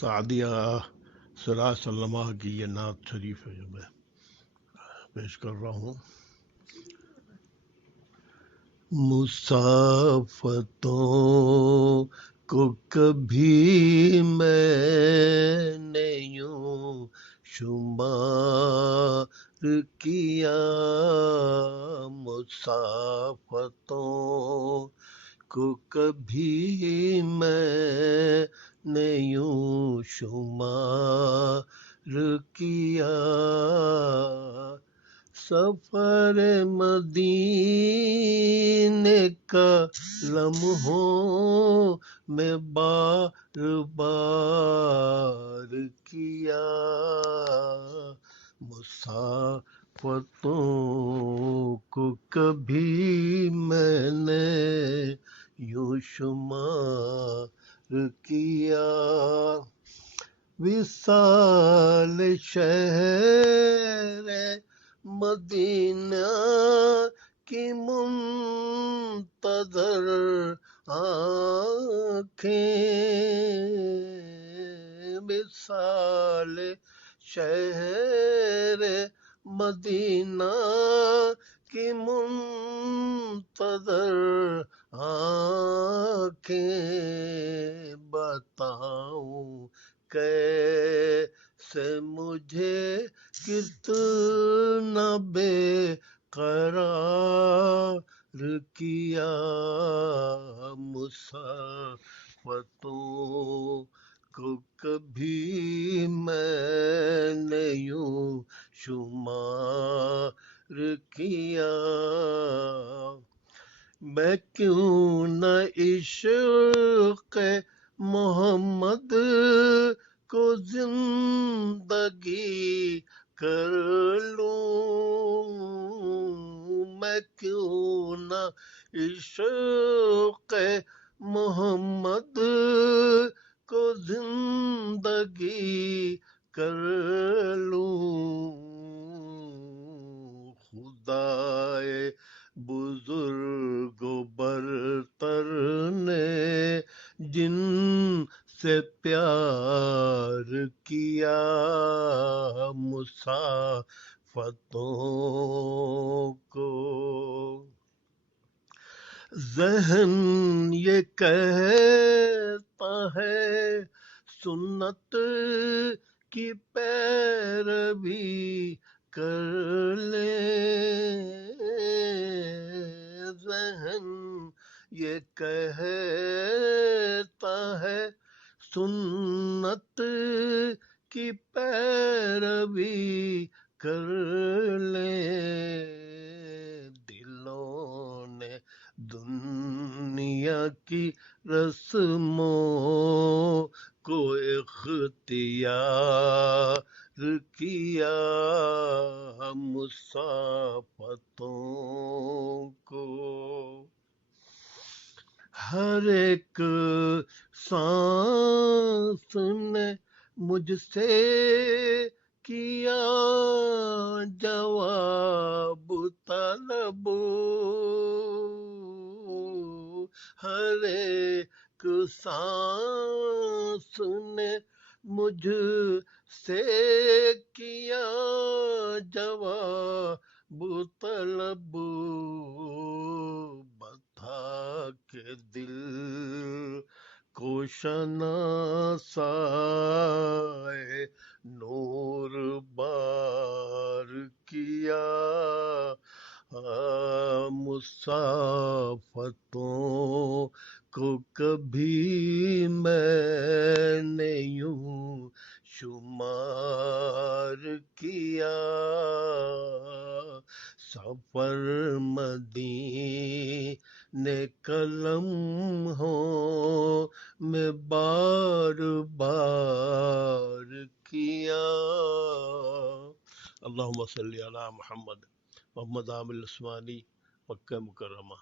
سعدیہ سراج سلمہ کی یہ نعت شریف ہے جو میں پیش کر رہا ہوں۔ مسافتوں کو کبھی میں نے یوں شمار کیا، مسافتوں کو کبھی میں نے یوں شمار کیا، سفر مدینے کا لمحوں میں بار بار کیا، مسافتوں کو کبھی میں نے یوں شمار کیا، وصال شہر مدینہ کی منتظر آنکھیں، وصال شہر مدینہ کی منتظر آنکھیں، بتاؤں کیسے مجھے کتنا بے قرار کیا، مسافتوں کو کبھی میں نے یوں شمار کیا، میں کیوں نہ عشق محمد کو زندگی کر لوں، میں کیوں نہ عشق محمد کو زندگی کر لوں، خدائے بزرگ و برتر نے جن سے پیار کیا، مسافتوں کو ذہن یہ کہتا ہے سنت کی پیروی کر لیں، ذہن یہ کہتا ہے سنت کی پیروی کر لیں، دلوں نے دنیا کی رسموں کو اختیار کیا، مسافتوں کو ہر ایک سانس نے مجھ سے کیا جواب طلب، ہر ایک سانس نے مجھ سے کیا جواب طلب، بتا کے دل کو شناسائے نور بار کیا، مسافتوں کو کبھی میں نے یوں شمار کیا، سفر مدینے کا لمحوں میں بار بار کیا، اللہم صلی علی محمد عامل عثمانی، مکہ مکرمہ۔